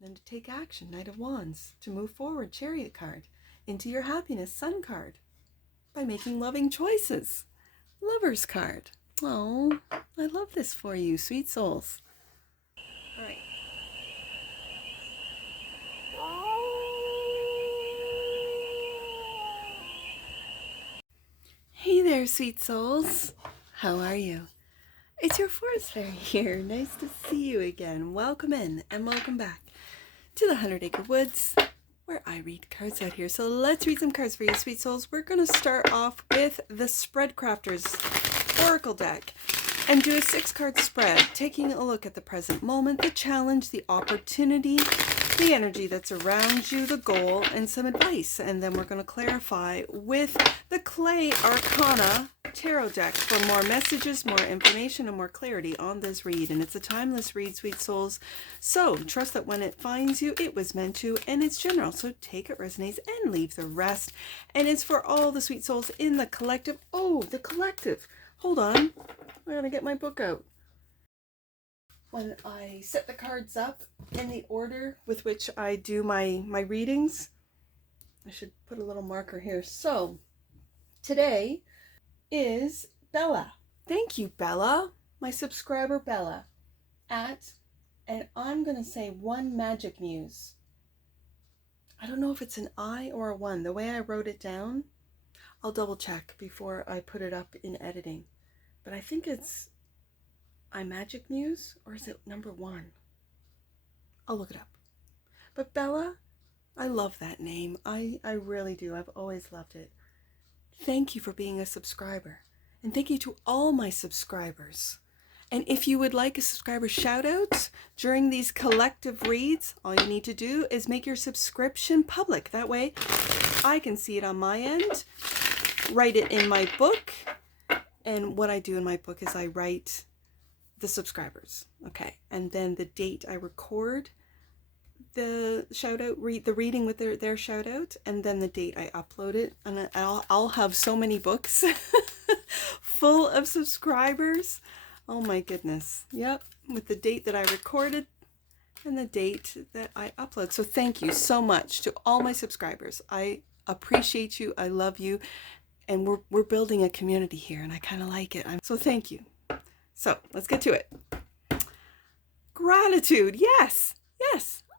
then to take action, Knight of Wands, to move forward, Chariot card, into your happiness, Sun card, by making loving choices, Lover's card. Oh, I love this for you, sweet souls. All right. Hey there, sweet souls. How are you? It's your Forest Fairy here. Nice to see you again. Welcome in and welcome back to the 100 Acre Woods, where I read cards out here. So let's read some cards for you, sweet souls. We're going to start off with the Spread Crafters Oracle deck and do a 6-card spread, taking a look at the present moment, the challenge, the opportunity, the energy that's around you, the goal, and some advice. And then we're going to clarify with the Clay Arcana Tarot deck for more messages, more information, and more clarity on this read. And it's a timeless read, sweet souls. So trust that when it finds you, it was meant to, and it's general. So take it resonates and leave the rest. And it's for all the sweet souls in the collective. Oh, the collective. Hold on. I gotta get my book out. When I set the cards up in the order with which I do my readings, I should put a little marker here. So today is Bella. Thank you, Bella, my subscriber Bella, and I'm going to say One Magic Muse. I don't know if it's an I or a 1. The way I wrote it down, I'll double check before I put it up in editing. But I think it's I Magic Muse, or is it number 1? I'll look it up. But Bella, I love that name. I really do. I've always loved it. Thank you for being a subscriber. And thank you to all my subscribers. And if you would like a subscriber shout out during these collective reads, all you need to do is make your subscription public. That way I can see it on my end, write it in my book. And what I do in my book is I write the subscribers. Okay. And then the date I record the shout out, the reading with their shout out, and then the date I upload it, and I'll have so many books full of subscribers. Oh my goodness. Yep, with the date that I recorded and the date that I upload. So thank you so much to all my subscribers. I appreciate you. I love you, and we're building a community here, and I kind of like it. So thank you. So let's get to it. Gratitude. Yes.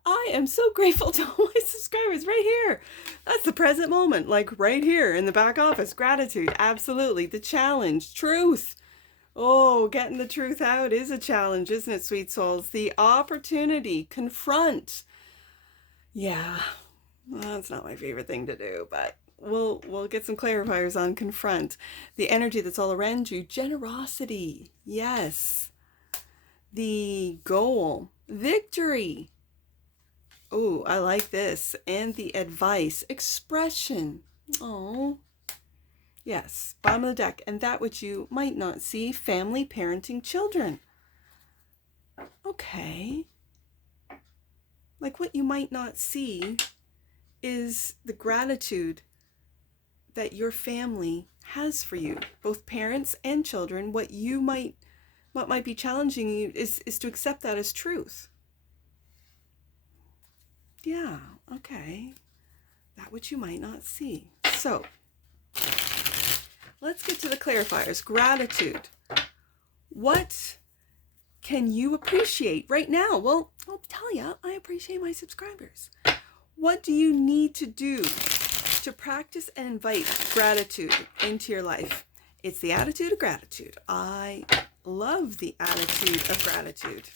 I am so grateful to all my subscribers right here. That's the present moment, like right here in the back office. Gratitude, absolutely. The challenge, truth. Oh, getting the truth out is a challenge, isn't it, sweet souls? The opportunity, confront. Yeah, that's not my favorite thing to do, but we'll get some clarifiers on confront. The energy that's all around you, generosity. Yes. The goal, victory. Oh, I like this. And the advice, expression. Oh, yes. Bottom of the deck. And that which you might not see, family, parenting, children. Okay. Like what you might not see is the gratitude that your family has for you, both parents and children. What might be challenging you is to accept that as truth. Yeah, okay. That which you might not see. So, let's get to the clarifiers. Gratitude. What can you appreciate right now? Well, I'll tell you, I appreciate my subscribers. What do you need to do to practice and invite gratitude into your life? It's the attitude of gratitude. I love the attitude of gratitude.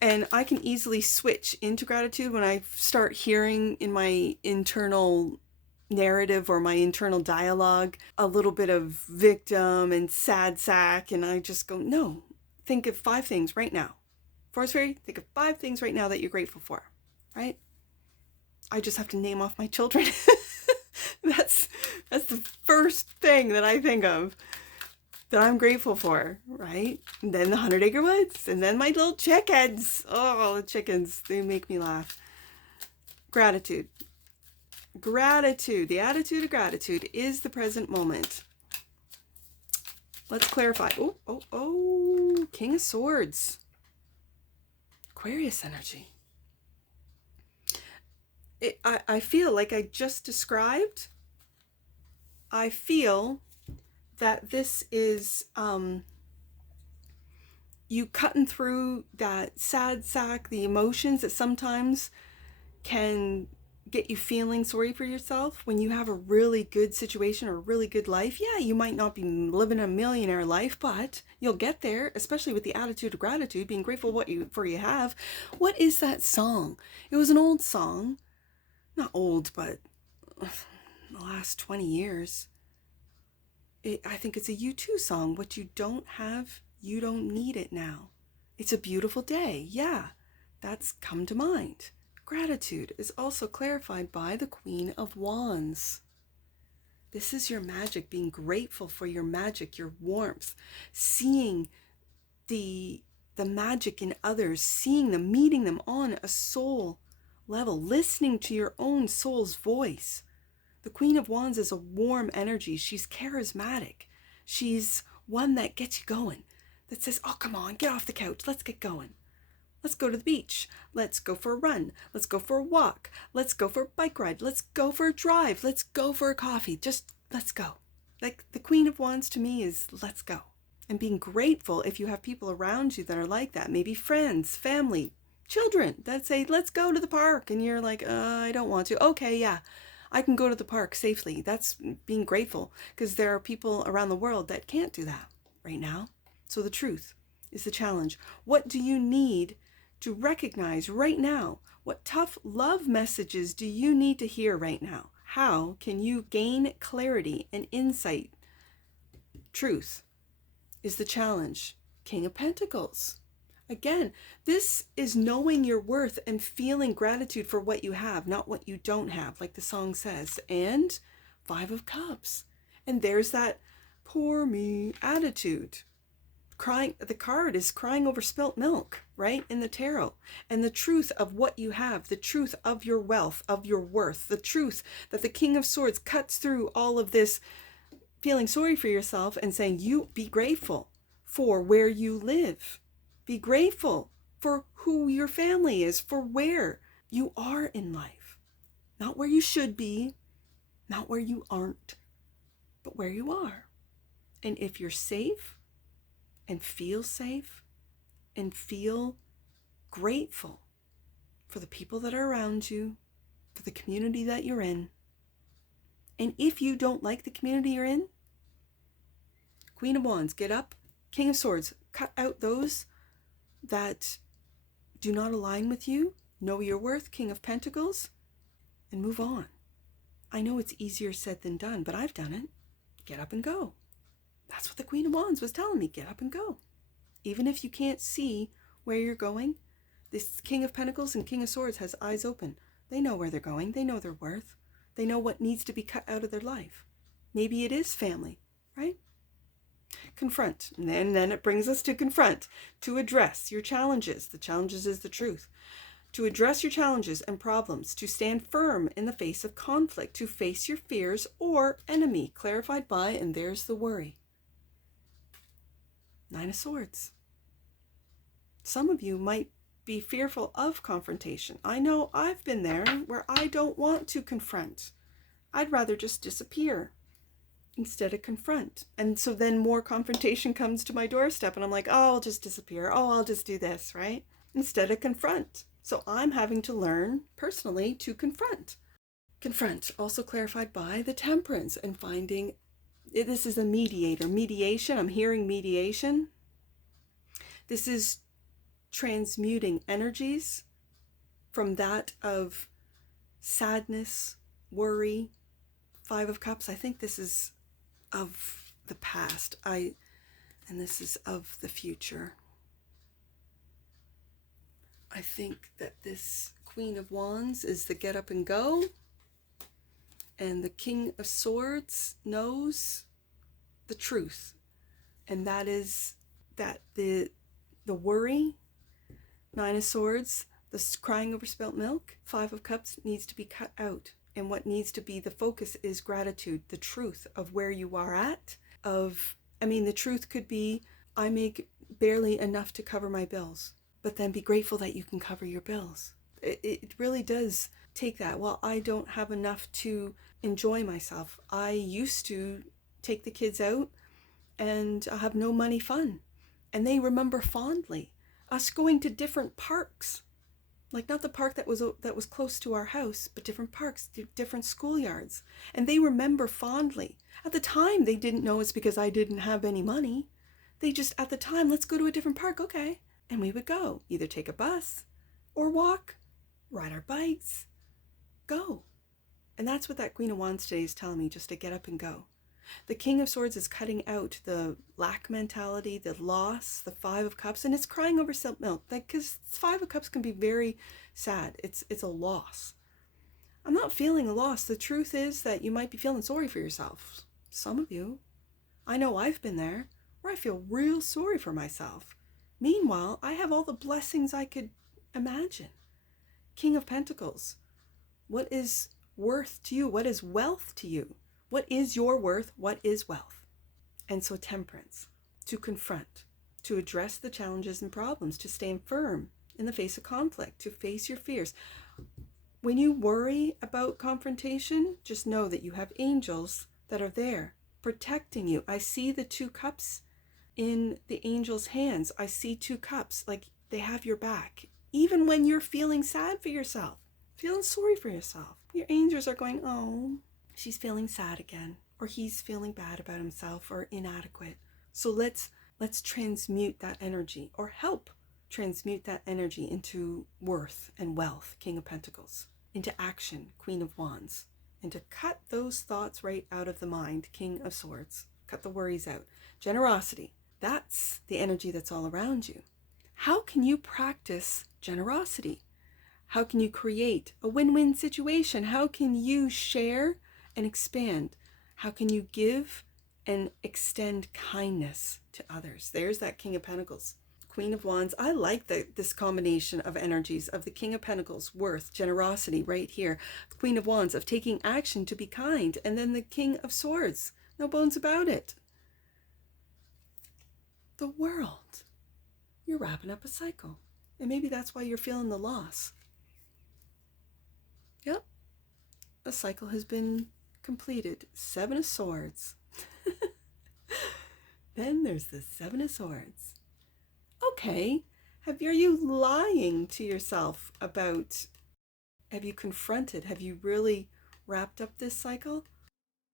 And I can easily switch into gratitude when I start hearing in my internal narrative or my internal dialogue a little bit of victim and sad sack, and I just go, no, think of 5 things right now. Forest Fairy, think of 5 things right now that you're grateful for, right? I just have to name off my children. That's the first thing that I think of that I'm grateful for, right? And then the 100 Acre Woods, and then my little chickens. Oh, the chickens, they make me laugh. Gratitude. Gratitude, the attitude of gratitude is the present moment. Let's clarify. Oh, King of Swords. Aquarius energy. I feel like I just described, I feel that this is you cutting through that sad sack, the emotions that sometimes can get you feeling sorry for yourself when you have a really good situation or a really good life. Yeah, you might not be living a millionaire life, but you'll get there, especially with the attitude of gratitude, being grateful for you have. What is that song? It was an old song. Not old, but the last 20 years. I think it's a U2 song. What you don't have, you don't need it now. It's a beautiful day. Yeah, that's come to mind. Gratitude is also clarified by the Queen of Wands. This is your magic, being grateful for your magic, your warmth, seeing the magic in others, seeing them, meeting them on a soul level, listening to your own soul's voice. The Queen of Wands is a warm energy. She's charismatic. She's one that gets you going, that says, oh, come on, get off the couch. Let's get going. Let's go to the beach. Let's go for a run. Let's go for a walk. Let's go for a bike ride. Let's go for a drive. Let's go for a coffee. Just let's go. Like the Queen of Wands to me is let's go. And being grateful if you have people around you that are like that. Maybe friends, family, children that say, let's go to the park. And you're like, I don't want to. Okay, yeah. I can go to the park safely. That's being grateful, because there are people around the world that can't do that right now. So the truth is the challenge. What do you need to recognize right now? What tough love messages do you need to hear right now? How can you gain clarity and insight? Truth is the challenge. King of Pentacles. Again, this is knowing your worth and feeling gratitude for what you have, not what you don't have, like the song says. And Five of Cups. And there's that poor me attitude. Crying, the card is crying over spilt milk, right? In the tarot. And the truth of what you have, the truth of your wealth, of your worth, the truth that the King of Swords cuts through all of this feeling sorry for yourself and saying, you be grateful for where you live. Be grateful for who your family is, for where you are in life. Not where you should be, not where you aren't, but where you are. And if you're safe and feel safe and feel grateful for the people that are around you, for the community that you're in, and if you don't like the community you're in, Queen of Wands, get up. King of Swords, cut out those that do not align with you. Know your worth, King of Pentacles, and move on. I know it's easier said than done, but I've done it. Get up and go. That's what the Queen of Wands was telling me. Get up and go. Even if you can't see where you're going, this King of Pentacles and King of Swords has eyes open. They know where they're going. They know their worth. They know what needs to be cut out of their life. Maybe it is family, right? Confront. And then it brings us to confront, to address your challenges. The challenges is the truth. To address your challenges and problems, to stand firm in the face of conflict, to face your fears or enemy, clarified by, and there's the worry. Nine of Swords. Some of you might be fearful of confrontation. I know I've been there where I don't want to confront. I'd rather just disappear instead of confront. And so then more confrontation comes to my doorstep and I'm like, oh, I'll just disappear. Oh, I'll just do this, right? Instead of confront. So I'm having to learn personally to confront. Confront, also clarified by the Temperance, and finding, this is a mediator. Mediation, I'm hearing mediation. This is transmuting energies from that of sadness, worry. Five of Cups, I think this is of the past, and this is of the future. I think that this Queen of Wands is the get up and go, and the King of Swords knows the truth, and that is that the worry, Nine of Swords, the crying over spilt milk, Five of Cups needs to be cut out. And what needs to be the focus is gratitude, the truth of where you are at. The truth could be, I make barely enough to cover my bills. but then be grateful that you can cover your bills. It really does take that. Well, I don't have enough to enjoy myself. I used to take the kids out and have no money fun. And they remember fondly us going to different parks. Like not the park that was close to our house, but different parks, different schoolyards. And they remember fondly. At the time, they didn't know it's because I didn't have any money. They just, at the time, let's go to a different park, okay. And we would go, either take a bus or walk, ride our bikes, go. And that's what that Queen of Wands today is telling me, just to get up and go. The King of Swords is cutting out the lack mentality, the loss, the Five of Cups, and it's crying over spilt milk. Because Five of Cups can be very sad. It's a loss. I'm not feeling a loss. The truth is that you might be feeling sorry for yourself. Some of you. I know I've been there, where I feel real sorry for myself. Meanwhile, I have all the blessings I could imagine. King of Pentacles. What is worth to you? What is wealth to you? What is your worth? What is wealth? And so Temperance, to confront, to address the challenges and problems, to stand firm in the face of conflict, to face your fears. When you worry about confrontation, just know that you have angels that are there protecting you. I see the 2 cups in the angel's hands. I see 2 cups, like they have your back. Even when you're feeling sad for yourself, feeling sorry for yourself, your angels are going, oh, she's feeling sad again, or he's feeling bad about himself or inadequate. So let's transmute that energy, or help transmute that energy into worth and wealth, King of Pentacles, into action, Queen of Wands, and to cut those thoughts right out of the mind, King of Swords. Cut the worries out. Generosity, that's the energy that's all around you. How can you practice generosity? How can you create a win-win situation? How can you share and expand? How can you give and extend kindness to others? There's that King of Pentacles. Queen of Wands. I like this combination of energies of the King of Pentacles, worth, generosity right here. The Queen of Wands, of taking action to be kind. And then the King of Swords. No bones about it. The World. You're wrapping up a cycle. And maybe that's why you're feeling the loss. Yep. A cycle has been completed. 7 of Swords. Then there's the 7 of Swords. Okay, are you lying to yourself about, have you confronted, have you really wrapped up this cycle?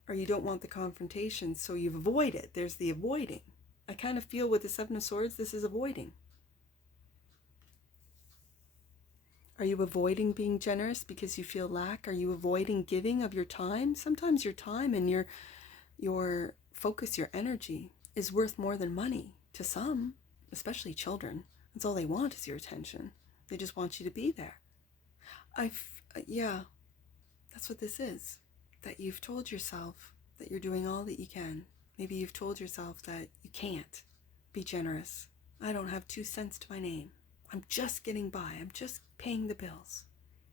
Or you don't want the confrontation, so you avoid it. There's the avoiding. I kind of feel with the 7 of Swords, this is avoiding. Are you avoiding being generous because you feel lack? Are you avoiding giving of your time? Sometimes your time and your focus, your energy is worth more than money to some, especially children. That's all they want is your attention. They just want you to be there. Yeah, that's what this is. That you've told yourself that you're doing all that you can. Maybe you've told yourself that you can't be generous. I don't have 2 cents to my name. I'm just getting by. I'm just paying the bills.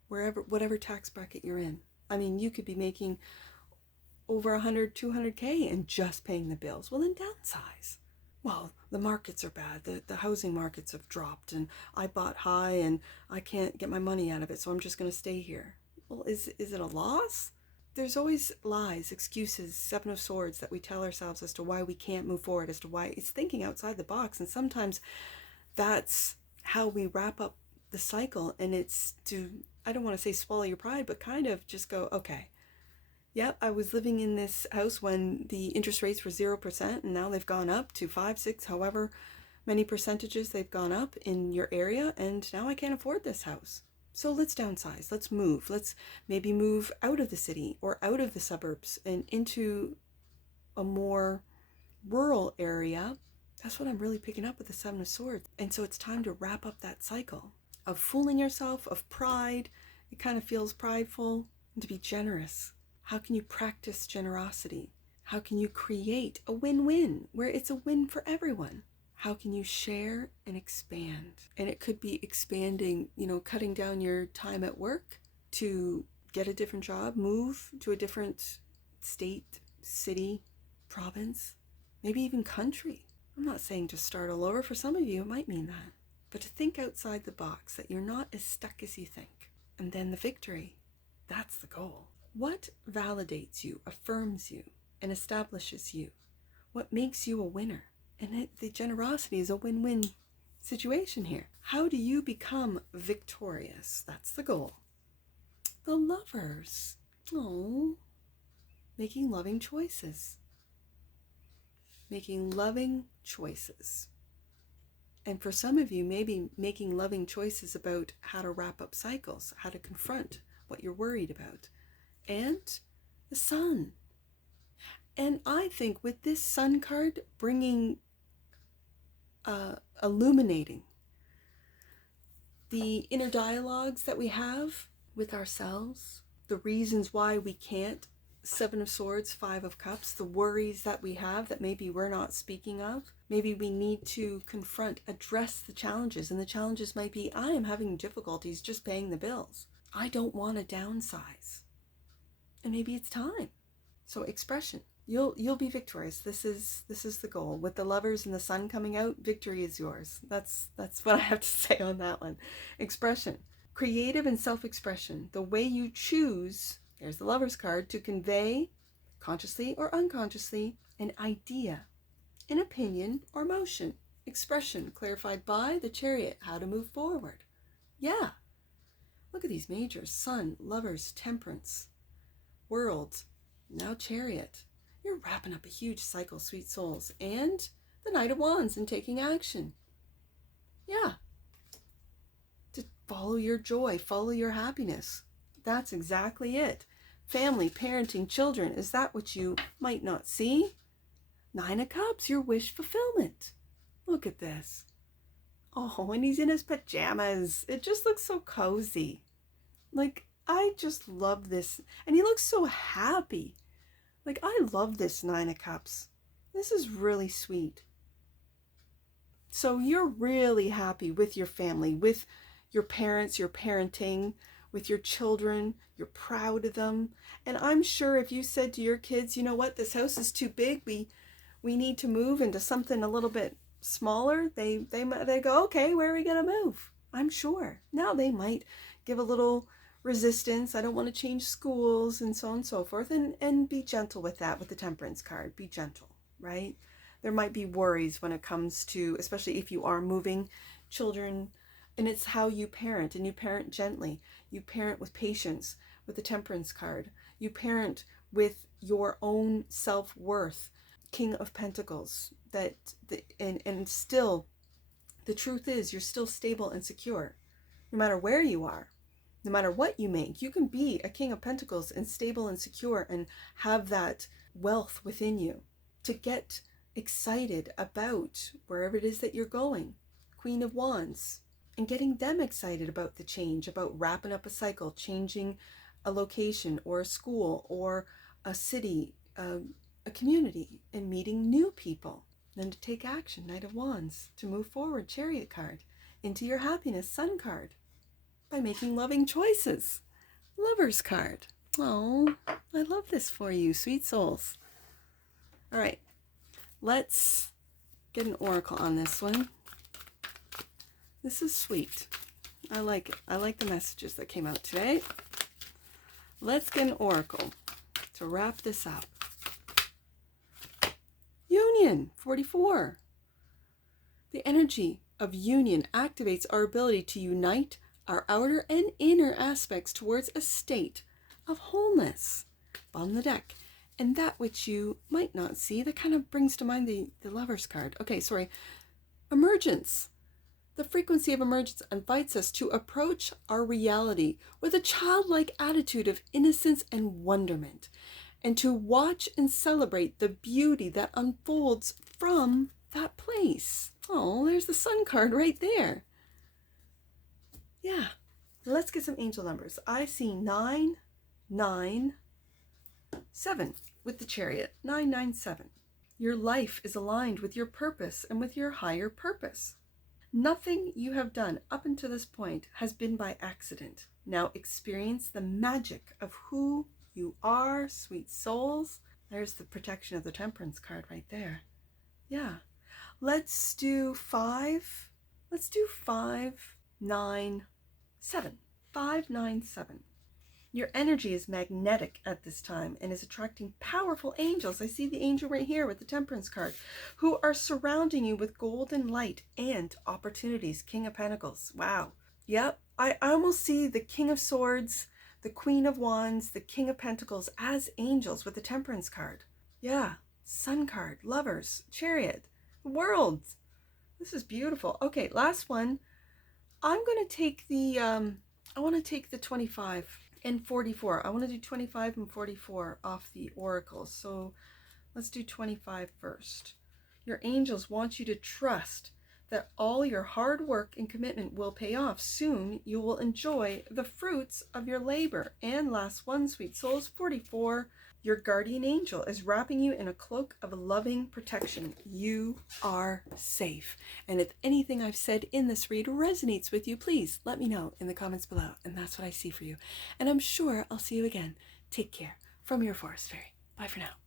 Whatever tax bracket you're in. I mean, you could be making over 100, 200K and just paying the bills. Well, then downsize. Well, the markets are bad. The housing markets have dropped and I bought high and I can't get my money out of it, so I'm just going to stay here. Well, is it a loss? There's always lies, excuses, 7 of Swords that we tell ourselves as to why we can't move forward, as to why it's thinking outside the box. And sometimes that's how we wrap up the cycle, and it's to, I don't want to say swallow your pride, but kind of just go, okay, yeah, I was living in this house when the interest rates were 0%, and now they've gone up to 5, 6, however many percentages they've gone up in your area, and now I can't afford this house. So let's downsize, let's move, let's maybe move out of the city or out of the suburbs and into a more rural area. That's what I'm really picking up with the 7 of Swords. And so it's time to wrap up that cycle of fooling yourself, of pride. It kind of feels prideful. And to be generous. How can you practice generosity? How can you create a win-win where it's a win for everyone? How can you share and expand? And it could be expanding, cutting down your time at work to get a different job, move to a different state, city, province, maybe even country. I'm not saying to start all over. For some of you, it might mean that. but to think outside the box, that you're not as stuck as you think. And then the victory, that's the goal. What validates you, affirms you, and establishes you? What makes you a winner? And the generosity is a win-win situation here. How do you become victorious? That's the goal. The Lovers. Oh, making loving choices. Making loving choices. And for some of you, maybe making loving choices about how to wrap up cycles, how to confront what you're worried about. And the Sun. And I think with this Sun card bringing, illuminating the inner dialogues that we have with ourselves, the reasons why we can't, Seven of Swords, Five of Cups, the worries that we have that maybe we're not speaking of. Maybe we need to confront, address the challenges. And the challenges might be, I am having difficulties just paying the bills. I don't want to downsize. And maybe it's time. So expression. You'll be victorious. This is the goal. With the Lovers and the Sun coming out, victory is yours. That's what I have to say on that one. Expression. Creative and self-expression. The way you choose, there's the Lovers card, to convey, consciously or unconsciously, an idea, an opinion, or motion. Expression clarified by the Chariot, how to move forward. Yeah. Look at these majors. Sun, Lovers, Temperance, World, now Chariot. You're wrapping up a huge cycle, sweet souls. And the Knight of Wands and taking action. Yeah. To follow your joy, follow your happiness. That's exactly it. Family, parenting, children. Is that what you might not see? Nine of Cups, your wish fulfillment. Look at this. Oh, and he's in his pajamas. It just looks so cozy. Like, I just love this. And he looks so happy. Like, I love this Nine of Cups. This is really sweet. So you're really happy with your family, with your parents, your parenting, with your children. You're proud of them. And I'm sure if you said to your kids, you know what, this house is too big. We need to move into something a little bit smaller. They go, okay, where are we going to move? I'm sure. Now they might give a little resistance. I don't want to change schools and so on and so forth. And be gentle with that with the Temperance card. Be gentle, right? There might be worries when it comes to, especially if you are moving children, and it's how you parent, and you parent gently. You parent with patience with the Temperance card. You parent with your own self-worth. King of Pentacles. And still, the truth is you're still stable and secure. No matter where you are, no matter what you make, you can be a King of Pentacles and stable and secure and have that wealth within you to get excited about wherever it is that you're going. Queen of Wands. And getting them excited about the change, about wrapping up a cycle, changing a location or a school or a city, a community, and meeting new people. Then to take action, Knight of Wands, to move forward, Chariot card, into your happiness, Sun card, by making loving choices, Lovers card. Oh, I love this for you, sweet souls. All right, let's get an oracle on this one. This is sweet. I like it. I like the messages that came out today. Let's get an oracle to wrap this up. Union, 44. The energy of union activates our ability to unite our outer and inner aspects towards a state of wholeness. Bottom of the deck. And that which you might not see, that kind of brings to mind the Lovers card. Okay, sorry. Emergence. The frequency of emergence invites us to approach our reality with a childlike attitude of innocence and wonderment, and to watch and celebrate the beauty that unfolds from that place. Oh, there's the Sun card right there. Yeah, let's get some angel numbers. I see 997 with the Chariot. 997. Your life is aligned with your purpose and with your higher purpose. Nothing you have done up until this point has been by accident. Now experience the magic of who you are, sweet souls. There's the protection of the Temperance card right there. Yeah. Let's do 5 Let's do 597. 597. Your energy is magnetic at this time and is attracting powerful angels. I see the angel right here with the Temperance card, who are surrounding you with golden light and opportunities. King of Pentacles. Wow. Yep. I almost see the King of Swords, the Queen of Wands, the King of Pentacles as angels with the Temperance card. Yeah. Sun card, Lovers, Chariot, World. This is beautiful. Okay, last one. I'm going to take the, I want to take the 25 and 44. I want to do 25 and 44 off the oracles. So let's do 25 first. Your angels want you to trust that all your hard work and commitment will pay off. Soon you will enjoy the fruits of your labor. And last one, sweet souls, 44. Your guardian angel is wrapping you in a cloak of loving protection. You are safe. And if anything I've said in this read resonates with you, please let me know in the comments below. And that's what I see for you. And I'm sure I'll see you again. Take care. From your Forest Fairy. Bye for now.